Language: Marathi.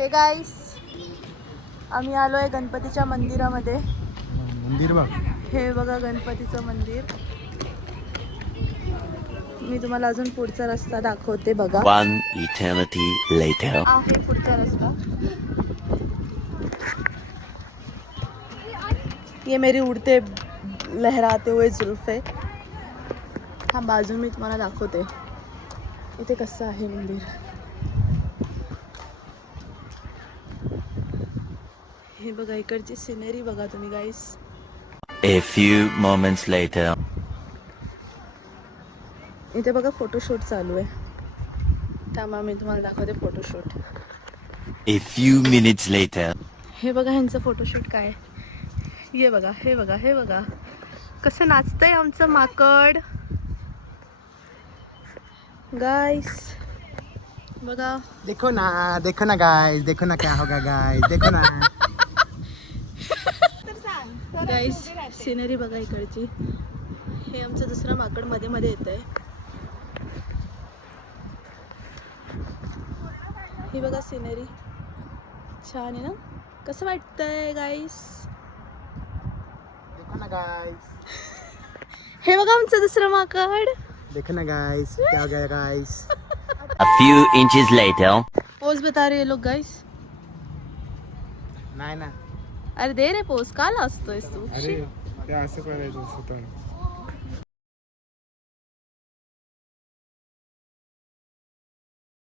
हे गाईस, आम्ही आलोय गणपतीच्या मंदिरामध्ये. मंदिर बघ. हे बघा गणपतीचं मंदिर. मी तुम्हाला अजून पुढचा रस्ता दाखवते बघा. One eternity later. आहे पुढचा रस्ता. ये मेरी उड़ते लहराते हुए जुल्फे. हा बाजू मी तुम्हाला दाखवते इथे कसं आहे मंदिर. हे बघा इकडची सिनेरी बघा तुम्ही गाईस. A few moments later. इथे बघा फोटोशूट चालू आहे. थांबा मी तुम्हाला दाखवते photoshoot. A few minutes later. हे बघा ह्यांचं फोटोशूट काय आहे. हे बघा हे बघा हे बघा कसं नाचतंय आमचं माकड गाईस. बघा देखो ना गाइस, देखो ना क्या होगा गाइस, देखो ना. गाईस सिनरी बघा इकडची. हे आमचं दुसरं माकड मध्ये मध्ये येत आहे. ही बघा सिनरी छान आहे ना. कसं वाटतंय गाईस. देखो ना गाइस, हे बघा आमचं दुसरं माकड. देखो ना गाइस, क्या हो गया guys. A few inches later. Pose बता रहे लोग गाईस. नाही ना. अरे दे रे पोज. का लाजतोयस तू. अरे ते असं करायचं होतं.